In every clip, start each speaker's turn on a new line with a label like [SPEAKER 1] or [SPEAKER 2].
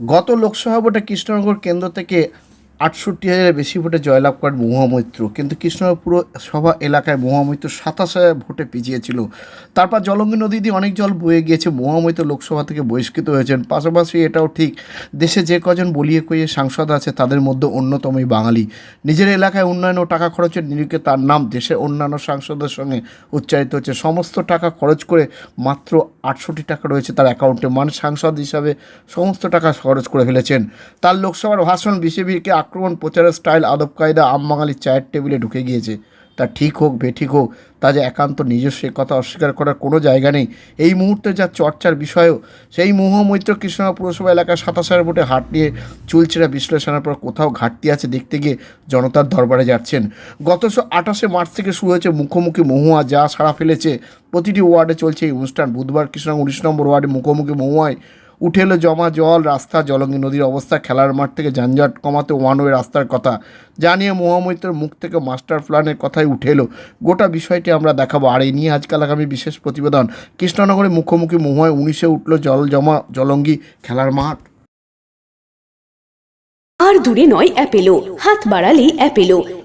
[SPEAKER 1] গত লোকসভা ভোটে কৃষ্ণনগর কেন্দ্র থেকে আটষট্টি হাজারের বেশি ভোটে জয়লাভ করেন মহামৈত্র। কিন্তু কৃষ্ণনগর পুরসভা এলাকায় মহামৈত্র সাতাশ হাজার ভোটে পিছিয়ে ছিল তারপর জলঙ্গি নদী দিয়ে অনেক জল বয়ে গিয়েছে, মহামৈত্র লোকসভা থেকে বহিষ্কৃত হয়েছেন। পাশাপাশি এটাও ঠিক, দেশে যে কজন বলিয়ে কইয়ে সাংসদ আছে, তাদের মধ্যে অন্যতমই বাঙালি। নিজের এলাকায় উন্নয়ন ও টাকা খরচের নিরিখে তার নাম, দেশের অন্যান্য সাংসদের সঙ্গে উচ্চারিত হচ্ছে। সমস্ত টাকা খরচ করে মাত্র আটষট্টি টাকা রয়েছে তার অ্যাকাউন্টে। মানে সাংসদ হিসাবে সমস্ত টাকা খরচ করে ফেলেছেন। তার লোকসভার ভাষণ বিসিবিকে আক্রমণ প্রচারের স্টাইল আদব কায়দা আম বাঙালির চায়ের টেবিলে ঢুকে গিয়েছে। তা ঠিক হোক বেঠিক হোক, তা যে একান্ত নিজস্ব কথা অস্বীকার করার কোনো জায়গা নেই। এই মুহূর্তে যা চর্চার বিষয়ও, সেই মহামৈত্র কৃষ্ণনগর পুরসভা এলাকায় সাতাশ হাজার ভোটে হাট নিয়ে চুলচেরা বিশ্লেষণের পর কোথাও ঘাটতি আছে দেখতে গিয়ে জনতার দরবারে যাচ্ছেন। গত আঠাশে মার্চ থেকে শুরু হয়েছে মুখোমুখি মহুয়া, যা সাড়া ফেলেছে। প্রতিটি ওয়ার্ডে চলছে এই অনুষ্ঠান। বুধবার কৃষ্ণনগর উনিশ নম্বর ওয়ার্ডে মুখোমুখি মহুয়ায় উঠে এলো জমা জল, রাস্তা, জলঙ্গি নদীর অবস্থা, খেলার মাঠ থেকে যানজট কমাতে ওয়ান ওয়ে রাস্তার কথা। জানিয়ে মহামৈত্রের মুখ থেকে মাস্টার প্ল্যানের কথাই উঠে এলো। গোটা বিষয়টি আমরা দেখাবো। আর এই নিয়ে আজকাল আগামী বিশেষ প্রতিবেদন। কৃষ্ণনগরে মুখোমুখি মহুয়ায় উনিশে উঠল জল জমা, জলঙ্গি, খেলার মাঠ।
[SPEAKER 2] আর দূরে নয় অ্যাপেলো হাত বাড়ালেই Apollo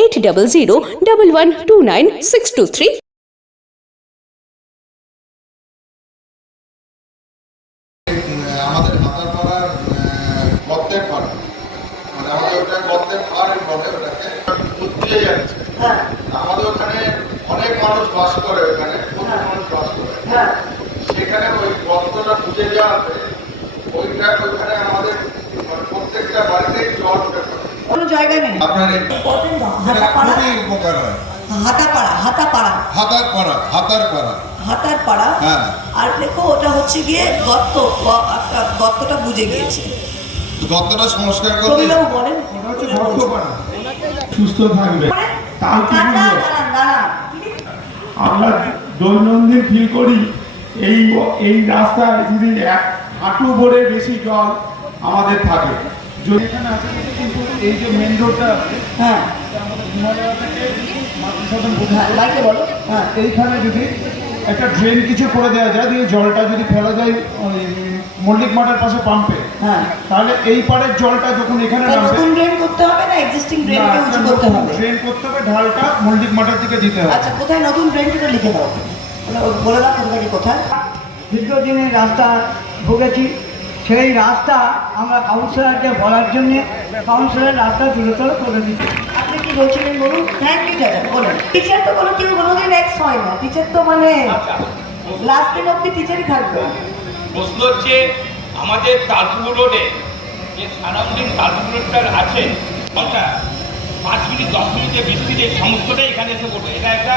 [SPEAKER 2] Eight double zero double one two nine six two three
[SPEAKER 3] আমাদের হাতারপাড়ার গর্তের পাড়া মানে আমাদের ওটা গর্তের পাড়ের বলে ওটাকে উত্তিয়ে যাচ্ছে। আমাদের ওখানে অনেক মানুষ বাস করে ওখানে প্রচুর মানুষ বাস করে। সেখানে ওই গর্তটা বুঝে যাওয়াতে ওইটা ওইখানে আমাদের প্রত্যেকটা বাড়িতে জল।
[SPEAKER 4] কোনো জায়গা নেই।
[SPEAKER 3] আপনার খুবই উপকার হয়।
[SPEAKER 4] হাতাপাড়া হাতাপাড়া
[SPEAKER 3] হাতার পাড়া। হাতার পাড়া
[SPEAKER 4] হাতার পাড়া।
[SPEAKER 3] হ্যাঁ।
[SPEAKER 4] আর দেখো ওটা হচ্ছে গিয়ে গর্ত। গর্তটা বুঝে গিয়েছে।
[SPEAKER 3] গর্তটা সংস্কার
[SPEAKER 4] বলেন।
[SPEAKER 5] সুস্থ থাকবে।
[SPEAKER 4] দাঁড়ান।
[SPEAKER 5] আমরা দৈনন্দিন ফিল করি এই এই রাস্তায় যদি এক হাঁটু ভরে বেশি জল আমাদের থাকে। যদি এখানে আছে কিন্তু এই যে মেন রোডটা আছে
[SPEAKER 4] হ্যাঁ। হ্যাঁ, বলো। হ্যাঁ।
[SPEAKER 5] এইখানে যদি একটা ড্রেন কিছু করে দেওয়া যায় দিয়ে জলটা যদি ফেলা যায় ওই মল্লিক মাঠের পাশে পাম্পে
[SPEAKER 4] হ্যাঁ।
[SPEAKER 5] তাহলে এই পাড়ের জলটা যখন এখানে
[SPEAKER 4] নতুন ড্রেন করতে হবে না? এক্সিস্টিং ড্রেনকে উঁচু করতে হবে?
[SPEAKER 5] ড্রেন করতে হবে ঢালটা মল্লিক মাঠের দিকে দিতে হবে।
[SPEAKER 4] আচ্ছা কোথায় নতুন ড্রেনটা লিখে দাও। বলে- বলে দাও কোথায় কোথায়।
[SPEAKER 6] দীর্ঘদিনের রাস্তা ভুগেছি। সেই রাস্তা আমরা কাউন্সিলরকে বলার জন্যে কাউন্সিলর রাস্তা দ্রুততর করে দিচ্ছি।
[SPEAKER 4] আপনি কি বলছিলেন বলুন? থ্যাংক ইউ দাদা বলুন। টিচার তো কোনো কেউ কোনোদিন এক্স হয় না। টিচার তো মানে লাস্ট দিন অব্দি টিচারই থাকবে।
[SPEAKER 7] প্রশ্ন হচ্ছে আমাদের তাজপুর রোডে যে সারাউন্ডিং তাজপুর রোডটার আছে ওটা পাঁচ মিনিট দশ মিনিটে বৃষ্টিতে সমস্তটাই এখানে এসে পড়বে। এটা একটা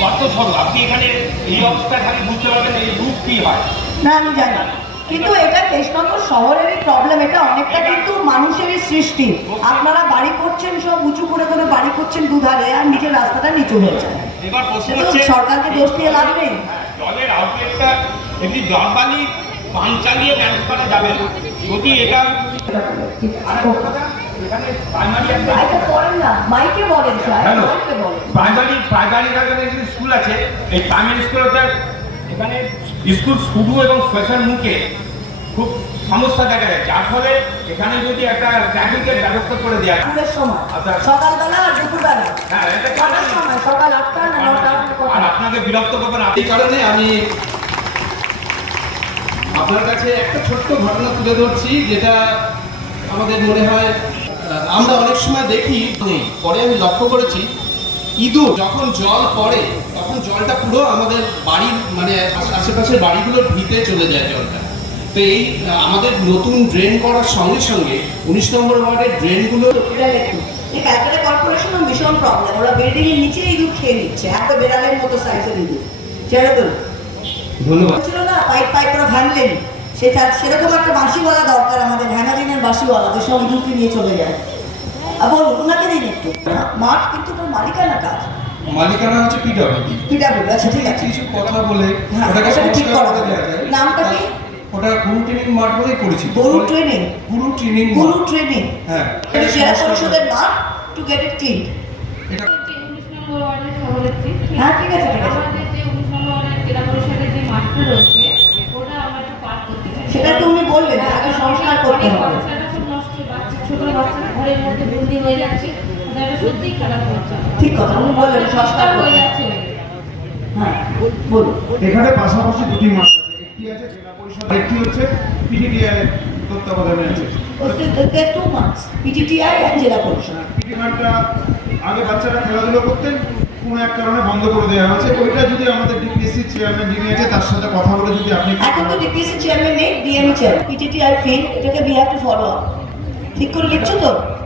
[SPEAKER 7] গর্ত আপনি এখানে এই অবস্থা খালি বুঝতে পারবেন এই রূপ কী হয়।
[SPEAKER 4] না আমি জানি কিন্তু এটা কৃষ্ণনগর শহরেরই প্রবলেম এটা অনেকটা কিন্তু মানুষেরই সৃষ্টি। আপনারা বাড়ি করছেন সব উঁচু করে করে বাড়ি করছেন দুধারে আর নিচের রাস্তাটা নিচু হয়ে যায়। সরকারকে দোষ দিয়ে লাভ নেই।
[SPEAKER 7] জলের আউটলেটটা এমনি পান চালিয়ে ম্যানেজ করা যাবে না। যদি এটা প্রাইমারি প্রাইমারি স্কুল আছে এই প্রাইমারি স্কুলতে এখানে স্কুল শুরু এবং শেষের মুখে খুব সমস্যা দেখা যায়। যার ফলে এখানে যদি একটা ট্রাফিকের ব্যবস্থা করে দেওয়া
[SPEAKER 4] দুপুরের সময়।
[SPEAKER 7] আচ্ছা।
[SPEAKER 4] সকালবেলা আর দুপুরবেলা।
[SPEAKER 7] হ্যাঁ এটা
[SPEAKER 4] কটার সময় সকাল আটটা না নটা
[SPEAKER 7] আর আপনাকে বিরক্ত করবেন আপনি
[SPEAKER 8] এই কারণে আমি আপনার কাছে একটা ছোট্ট ঘটনা তুলে ধরছি যেটা আমাদের মনে হয় আহ, আমরা অনেক সময় দেখি পরে আমি লক্ষ্য করেছি ইঁদুর যখন জল পড়ে তখন জলটা পুরো আমাদের বাড়ির মানে আশেপাশের বাড়িগুলোর ভিতে চলে যায় জলটা। তো এই আমাদের নতুন ড্রেন করার সঙ্গে সঙ্গে উনিশ নম্বর ওয়ার্ডের ড্রেনগুলো
[SPEAKER 4] ক্যালকাটা ভীষণ প্রবলেম ওরা বিল্ডিং এর নিচে ইঁদুর খেয়ে নিচ্ছে। এত বেড়ালের মতো সাইজের ইঁদুর
[SPEAKER 8] ধন্যবাদ।
[SPEAKER 4] ছিল না পাইপ পাইপ ওরা ভাঙলেন। সেটা সেরকম একটা বাঁশি বলা দরকার আমাদের। হ্যাঁ বাসিওয়ালাদের সব ইঁদুরকে নিয়ে চলে যায়। বলুন ওনাকে দিন একটু। মাঠ কিন্তু তোর মালিকানা কাজ।
[SPEAKER 8] মালিকানা হচ্ছে পিডব্লিউডি
[SPEAKER 4] পিডাব্লিউ আচ্ছা ঠিক আছে।
[SPEAKER 8] কিছু কথা বলে
[SPEAKER 4] হ্যাঁ,
[SPEAKER 8] ওটাকে
[SPEAKER 4] ঠিক করা
[SPEAKER 8] যায়।
[SPEAKER 4] নামটা কি?
[SPEAKER 8] ওটা গুরু ট্রেনিং মাঠ বলেই করেছি
[SPEAKER 4] গরু ট্রেনিং?
[SPEAKER 8] গুরু ট্রেনিং
[SPEAKER 4] গুরু ট্রেনিং?
[SPEAKER 8] হ্যাঁ।
[SPEAKER 4] জেলা পরিষদের মাঠ টু গেট ইট ক্লিন
[SPEAKER 8] এটা।
[SPEAKER 4] হ্যাঁ, ঠিক আছে, ঠিক আছে।
[SPEAKER 9] আমাদের যে উনিশ নম্বর ওয়ার্ডের জেলা পরিষদের যে মাঠটা রয়েছে, ওটা আমরা একটু পার করতে চাই।
[SPEAKER 4] সেটা তো উনি বললেন যে আগে সংস্কার করতে হবে।
[SPEAKER 9] নষ্ট, বাচ্চা, ঘরের মধ্যে বন্দি হয়ে যাচ্ছে।
[SPEAKER 4] ঠিক কথা উনি বললেন সংস্কার
[SPEAKER 9] হয়ে যাচ্ছে।
[SPEAKER 4] হ্যাঁ বলুন
[SPEAKER 5] এখানে পাশাপাশি দুটি মাঠ একটি আছে জেলা পরিষদ একটি হচ্ছে পিডিডিআই তত্ত্বাবধানে আছে।
[SPEAKER 4] টু মার্কস পিটিটিআই আর জেলা পরিষদ।
[SPEAKER 5] পিটি মাঠটা আগে বাচ্চারা খেলাধুলো করতেন কোনো এক কারণে বন্ধ করে দেওয়া হয়েছে। ওইটা যদি আমাদের ডিপিএসসি চেয়ারম্যান যিনি আছে তার সাথে কথা বলে যদি আপনি
[SPEAKER 4] এখন তো ডিপিএসসি চেয়ারম্যান নেই ডিএমই চেয়ার পিটিটিআই ফিল্ড এটাকে we have to follow up ঠিক করে লিখছো তো?
[SPEAKER 5] আর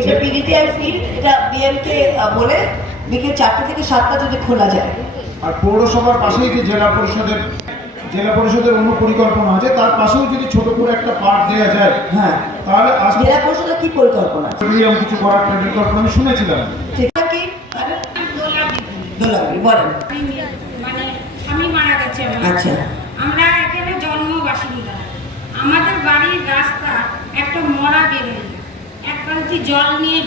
[SPEAKER 4] এটা পিটিটিআই ফিল্ড এটা ডিএমকে বলে বিকেল চারটে থেকে সাতটা যদি খোলা যায়।
[SPEAKER 5] আর পৌরসভার পাশেই যে জেলা পরিষদের জেলা পরিষদের অন্য পরিকল্পনা আছে তার পাশেও যদি ছোট করে একটা পার্ক দেওয়া যায়
[SPEAKER 4] হ্যাঁ।
[SPEAKER 5] তাহলে
[SPEAKER 4] জেলা পরিষদের কি পরিকল্পনা?
[SPEAKER 5] কিছু করার পরিকল্পনা আমি শুনেছিলাম।
[SPEAKER 4] ঠিক কি দোলাবি বলেন।
[SPEAKER 10] মানে স্বামী মারা গেছে
[SPEAKER 4] আচ্ছা।
[SPEAKER 10] আমরা এখানে জন্ম বাসিন্দা আমাদের বাড়ির রাস্তা একটা মরা বেরোয় এক বালতি জল নিয়ে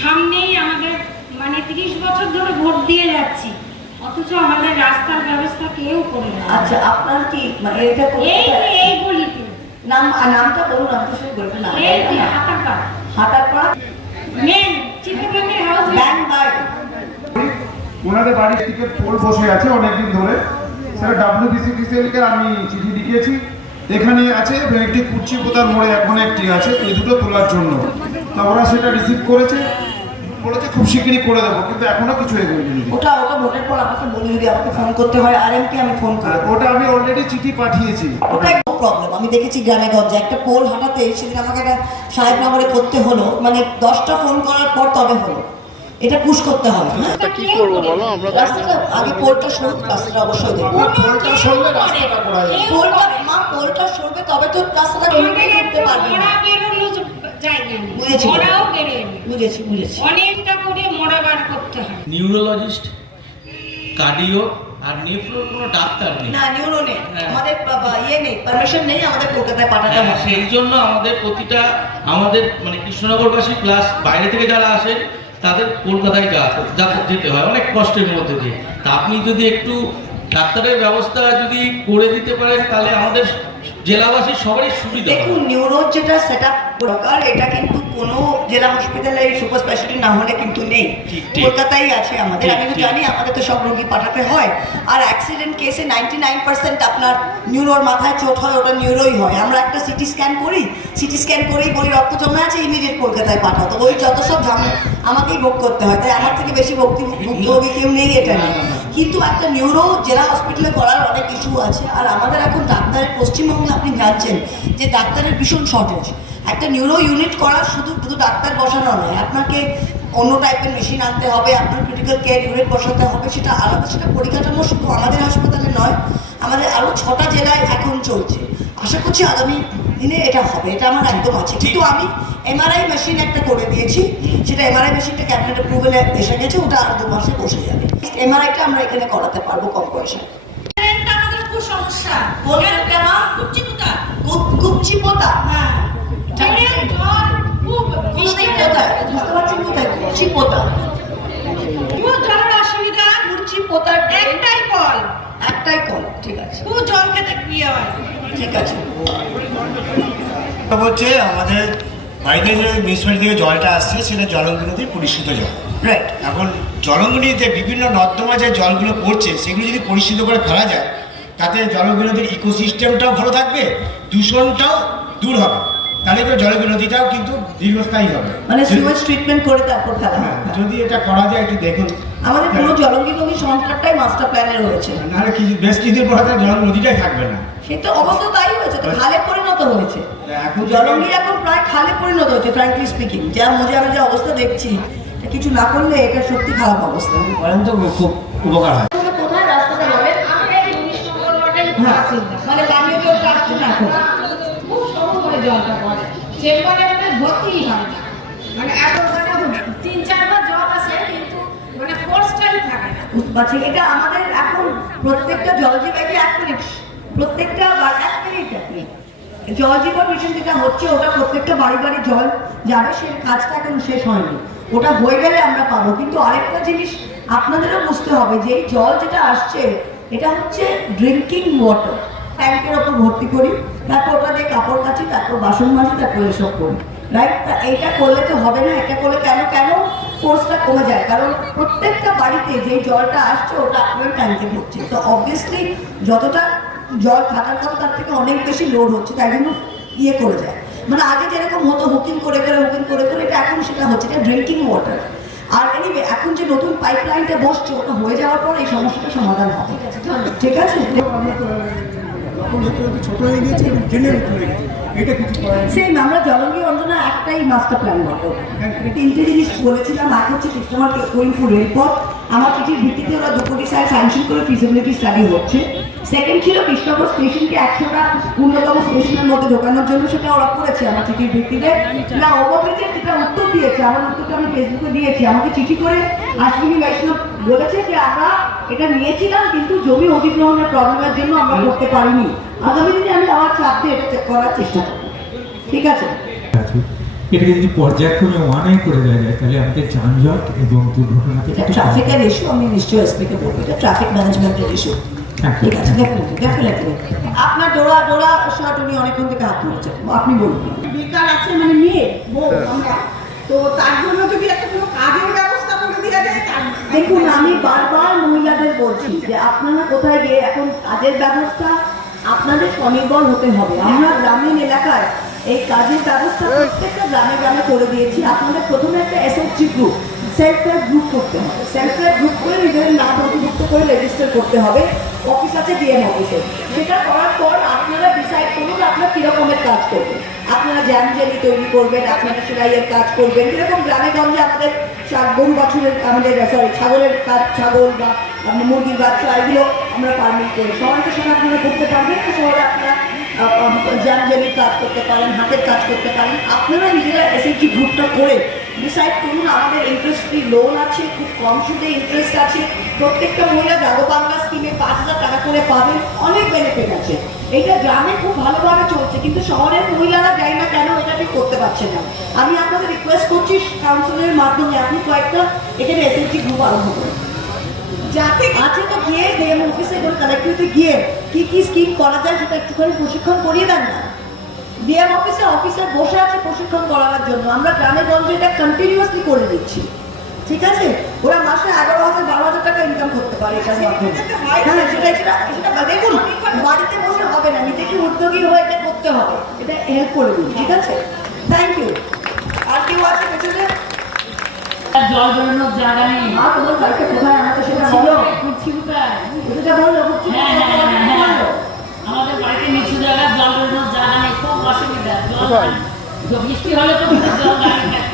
[SPEAKER 10] সামনেই আমাদের মানে তিরিশ বছর ধরে ভোট দিয়ে যাচ্ছি অথচ আমাদের রাস্তার ব্যবস্থা কেউ করে না।
[SPEAKER 4] আচ্ছা আপনার কি মানে এটা
[SPEAKER 10] এই এই গলিতে
[SPEAKER 4] নাম নামটা বলুন আমি তো শুধু বলব না
[SPEAKER 10] এই যে মেন চিত্রপথের হাউস
[SPEAKER 4] ব্যাংক বাই
[SPEAKER 5] ওনাদের বাড়ির দিকে পোল বসে আছে অনেকদিন ধরে। সেটা ডাব্লিউবিসিডিসিএল কে আমি চিঠি লিখেছি এখানে আছে এবং একটি কুচি পোতার মোড়ে এখন একটি আছে এই দুটো তোলার জন্য। তা ওরা সেটা রিসিভ করেছে বলেছে খুব শিগগিরই করে দেবো কিন্তু এখনও কিছু এগোয়নি।
[SPEAKER 4] ওটা ওটা ভোটের পর আমাকে বলি যদি আমাকে ফোন করতে হয় আর এমকে আমি ফোন
[SPEAKER 5] আর ওটা আমি অলরেডি চিঠি পাঠিয়েছি।
[SPEAKER 4] ওটা একটু প্রবলেম আমি দেখেছি গ্রামে গঞ্জে একটা পোল হাঁটাতে সেদিন আমাকে একটা সাহেব সাহেবনগরে করতে হলো মানে দশটা ফোন করার পর তবে হলো। এটা পুশ করতে হবে হ্যাঁ?
[SPEAKER 3] কি করব বলো আমরা
[SPEAKER 4] রাস্তাটা আগে পোলটা সরুক রাস্তাটা অবশ্যই দেখব।
[SPEAKER 3] পোলটা সরলে রাস্তাটা করা যাবে।
[SPEAKER 4] পোলটা পোলটা সরবে তবে তো রাস্তাটা
[SPEAKER 10] আমাদের
[SPEAKER 4] করতে পারবে না। বুঝেছি। বুঝেছি। বুঝেছি
[SPEAKER 10] অনেকটা করে মরা বার করতে হয়।
[SPEAKER 11] নিউরোলজিস্ট কার্ডিও আর নেফ্রোর কোনো ডাক্তার নেই।
[SPEAKER 4] না নিউরো নেই।
[SPEAKER 11] হ্যাঁ।
[SPEAKER 4] আমাদের বাবা ইয়ে নেই পারমিশন নেই আমাদের কলকাতায় পাঠাতে
[SPEAKER 11] হ্যাঁ,
[SPEAKER 4] হবে।
[SPEAKER 11] সেই জন্য আমাদের প্রতিটা আমাদের মানে কৃষ্ণনগরবাসী প্লাস বাইরে থেকে যারা আসেন তাদের কলকাতায় যা- যা- যেতে হয় অনেক কষ্টের মধ্যে দিয়ে। তা আপনি যদি একটু ডাক্তারের ব্যবস্থা যদি করে দিতে পারেন তাহলে আমাদের জেলাবাসীর সবারই সুবিধা
[SPEAKER 4] দেখুন নিউরো যেটা সেট আপ দরকার। এটা কিন্তু কোনো জেলা হসপিটালে সুপার স্পেশালিটি না হলে কিন্তু নেই। কলকাতায় আছে আমাদের। আমি তো জানি আমাদের তো সব রোগী পাঠাতে হয়। আর অ্যাক্সিডেন্ট কেসে নাইনটি নাইন পার্সেন্ট আপনার নিউরোর মাথায় চোট হয় ওটা নিউরোই হয়। আমরা একটা সিটি স্ক্যান করি। সিটি স্ক্যান করেই বলি রক্ত জমে আছে ইমিডিয়েট কলকাতায় পাঠাও। তো ওই যত সব ঝামেলা আমাকেই ভোগ করতে হয়। তাই আমার থেকে বেশি ভক্তি ভুক্তভোগী কেউ নেই এটা নেই কিন্তু একটা নিউরো জেলা হসপিটালে করার অনেক ইস্যু আছে। আর আমাদের এখন ডাক্তারের পশ্চিমবঙ্গে আপনি জানছেন যে ডাক্তারের ভীষণ শর্টেজ একটা নিউরো ইউনিট করা শুধু শুধু ডাক্তার বসানো নয় আপনাকে অন্য টাইপের মেশিন আনতে হবে আপনার ক্রিটিক্যাল কেয়ার ইউনিট বসাতে হবে সেটা আলাদা সেটা পরিকাঠামো শুধু আমাদের হাসপাতালে নয় আমাদের আরও ছটা জেলায় এখন চলছে। আশা করছি আগামী দিনে এটা হবে এটা আমার একদম আছে। কিন্তু আমি এমআরআই মেশিন একটা করে দিয়েছি সেটা এমআরআই মেশিনটা ক্যাবিনেট অ্যাপ্রুভেলে এসে গেছে ওটা আর দু মাসে বসে যাবে। এমআরআইটা আমরা এখানে করাতে পারব কম পয়সায়। কোন?
[SPEAKER 10] হ্যাঁ। খুব জলের অসুবিধা। একটাই কল।
[SPEAKER 4] একটাই কল ঠিক আছে।
[SPEAKER 10] খুব জল খেতে গিয়ে হয়।
[SPEAKER 4] ঠিক আছে।
[SPEAKER 12] হচ্ছে আমাদের বাড়িতে যে মিউনিসিপ্যালিটি থেকে জলটা আসছে সেটা জলঙ্গি নদীর পরিশুদ্ধ জল।
[SPEAKER 4] রাইট
[SPEAKER 12] এখন জলঙ্গিনীতে বিভিন্ন নর্দমা যে জলগুলো পড়ছে সেগুলো যদি পরিশুদ্ধ করে ফেলা যায় তাতে জলঙ্গি নদীর ইকোসিস্টেমটাও ভালো থাকবে দূষণটাও দূর হবে। তাহলে করে জলঙ্গি নদীটাও কিন্তু দীর্ঘস্থায়ী হবে।
[SPEAKER 4] মানে সিওয়েজ ট্রিটমেন্ট করে তারপর ফেলা
[SPEAKER 12] হ্যাঁ, যদি এটা করা যায় একটু দেখুন।
[SPEAKER 4] আমাদের পুরো জলঙ্গি নদী সংস্কারটাই মাস্টার প্ল্যানে রয়েছে।
[SPEAKER 12] নাহলে কিছু বেশ কিছুদিন পর হয়তো জল থাকবে না।
[SPEAKER 4] সে তো অবস্থা তাই হয়েছে তো খালে পরিণত হয়েছে।
[SPEAKER 12] এখন
[SPEAKER 4] জলঙ্গি এখন প্রায় খালে পরিণত হয়েছে ফ্র্যাঙ্কলি স্পিকিং যা মজা আমি যে অবস্থা দেখছি। কিছু না করলে এটা সত্যি খারাপ অবস্থা।
[SPEAKER 12] তো খুব উপকার হয়।
[SPEAKER 10] আমাদের
[SPEAKER 4] এখন।
[SPEAKER 10] মানে হয়। মানে মানে মানে
[SPEAKER 4] এটা আমাদের প্রত্যেকটা জল জীবাইকে এক মিনিট প্রত্যেকটা এক মিনিট এক মিনিট। জল জীবন মিশন যেটা হচ্ছে ওটা প্রত্যেকটা বাড়ি বাড়ি জল যাবে সেই কাজটা এখন শেষ হয়নি। ওটা হয়ে গেলে আমরা পাবো। কিন্তু আরেকটা জিনিস আপনাদেরও বুঝতে হবে যে এই জল যেটা আসছে, এটা হচ্ছে ড্রিঙ্কিং ওয়াটার ট্যাঙ্কের ওপর ভর্তি করি, তারপর ওটা দিয়ে কাপড় কাচি, তারপর বাসন মাজি, তারপর এসব করি। রাইট তা এইটা করলে তো হবে না, এটা করলে কেন কেন ফোর্সটা কমে যায়? কারণ প্রত্যেকটা বাড়িতে যে জলটা আসছে, ওটা আপনার ট্যাঙ্কে ঢুকছে তো অবভিয়াসলি যতটা জল থাকার কথা, তার থেকে অনেক বেশি লোড হচ্ছে, তাই জন্য ইয়ে করে যায়। মানে আগে যেরকম হতো হুকিং করে করে হুকিং করে করে, এটা এখন সেটা হচ্ছে, এটা ড্রিঙ্কিং ওয়াটার আর এনিওয়ে এখন যে নতুন পাইপলাইনটা বসছে, ওটা হয়ে যাওয়ার পর এই সমস্যাটা সমাধান হবে। ঠিক আছে? সেম আমরা জলঙ্গি অঞ্জনা একটাই মাস্টার প্ল্যান করব। তিনটে জিনিস বলেছিলাম এক হচ্ছে কৃষ্ণমার করিমপুর রেলপথ আমার চিঠির ভিত্তিতে ওরা দু কোটি স্যাংশন করে ফিজিবিলিটি স্টাডি হচ্ছে। সেকেন্ড ছিল কৃষ্ণনগর স্টেশনকে একশোটা পূর্ণতম স্টেশনের মধ্যে ঢোকানোর জন্য সেটা ওরা করেছে আমার চিঠির ভিত্তিতে। না ওভারব্রিজের যেটা উত্তর দিয়েছে। আমার উত্তরটা আমি ফেসবুকে দিয়েছি। আমাকে চিঠি করে আশ্বিনী বৈষ্ণব বলেছে যে আমরা এটা নিয়েছিলাম কিন্তু জমি অধিগ্রহণের প্রবলেমের জন্য আমরা করতে পারিনি। আগামী দিনে আমি আবার চাপ দিয়ে এটা করার চেষ্টা করব। ঠিক আছে?
[SPEAKER 13] আছে এটাকে যদি পর্যায়ক্রমে ওয়ানে করে দেওয়া যায় তাহলে আমাদের যানজট এবং দুর্ঘটনা থেকে
[SPEAKER 4] এটা ট্রাফিকের ইস্যু আমি নিশ্চয়ই এসপিকে বলব। এটা ট্রাফিক ম্যানেজমেন্টের ইস্যু. ঠিক আছে ডেফিনেটলি ডেফিনেটলি আপনার ডোরা ডোরা শর্ট উনি অনেকক্ষণ থেকে হাত ধরেছেন আপনি বলুন।
[SPEAKER 6] বেকার আছে মানে মেয়ে বউ আমরা। তো তার জন্য যদি একটা কোনো কাজের ব্যবস্থা করে দেওয়া যায়
[SPEAKER 4] দেখুন আমি বারবার মহিলাদের বলছি যে আপনারা কোথায় গিয়ে এখন কাজের ব্যবস্থা আপনাদের স্বনির্ভর হতে হবে। আমরা গ্রামীণ এলাকায় এই কাজের ব্যবস্থা প্রত্যেকটা গ্রামে গ্রামে করে দিয়েছি। আপনাদের প্রথমে একটা SSG group self help group করতে হবে। সেলফ হেল্প গ্রুপ করে নিজেদের নথিভুক্ত করে রেজিস্টার করতে হবে অফিস আছে ডিএম অফিসে সেটা করার পর আপনারা ডিসাইড করুন আপনারা কীরকমের কাজ করবেন। আপনারা জ্যাম জেলি তৈরি করবেন, আপনারা সেলাইয়ের কাজ করবেন। এরকম গ্রামে গঞ্জে আমাদের গরু বাছুরের, আমাদের সরি ছাগলের কাজ, ছাগল বা মুরগির বাচ্চা, এগুলো আমরা পারমিট করি। সবাইকে সেটা আপনারা করতে পারবেন না শহরে আপনারা জ্যাম জেলির কাজ করতে পারেন, হাতের কাজ করতে পারেন। আপনারা নিজেরা এসএসজি গ্রুপটা করে ডিসাইড করুন, আমাদের ইন্টারেস্ট ফ্রি লোন আছে খুব কম সুদে ইন্টারেস্ট আছে প্রত্যেকটা মহিলা জাগবাংলা স্কিমে পাঁচ হাজার টাকা করে পাবেন অনেক বেনিফিট আছে। এটা গ্রামে খুব ভালোভাবে চলছে কিন্তু শহরের মহিলারা যাই না কেন এটা ঠিক করতে পারছে না। আমি আপনাদের রিকোয়েস্ট করছি কাউন্সিলের মাধ্যমে আপনি কয়েকটা এখানে এসএসজি গ্রুপ আরম্ভ করুন। যাতে আছে তো গিয়ে ডিএম অফিসে কোনো কালেক্টরেটে গিয়ে কি কি স্কিম করা যায় সেটা একটুখানি প্রশিক্ষণ করিয়ে দেন না। ডিএম অফিসে অফিসার বসে আছে প্রশিক্ষণ করানোর জন্য। আমরা গ্রামে গঞ্জে এটা কন্টিনিউয়াসলি করে দিচ্ছি। ঠিক আছে? ওরা মাসে এগারো হাজার বারো হাজার টাকা ইনকাম করতে পারে এটার মাধ্যমে। হ্যাঁ সেটা সেটা সেটা দেখুন বাড়িতে বসে হবে না নিজেকে উদ্যোগী হয়ে এটা করতে হবে। এটা হেল্প করে দিন ঠিক আছে? থ্যাংক ইউ আর কেউ আছে পেছনে?
[SPEAKER 9] জল বেরোনোর জায়গা নেই।
[SPEAKER 4] মা তোমার বাড়িতে কোথায় আমাকে সেটা বলো। সেটা বলো
[SPEAKER 9] হ্যাঁ, হ্যাঁ, হ্যাঁ, হ্যাঁ। আমাদের বাড়িতে নিচু জায়গা জল বেরোনোর জায়গা নেই খুব অসুবিধা। জল বৃষ্টি হলে তো জল দাঁড়িয়ে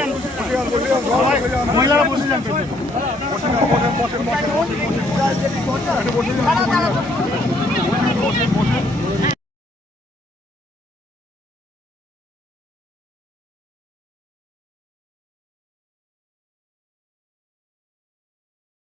[SPEAKER 4] মহিলারা বসে যান।
[SPEAKER 5] বসে বসে বসে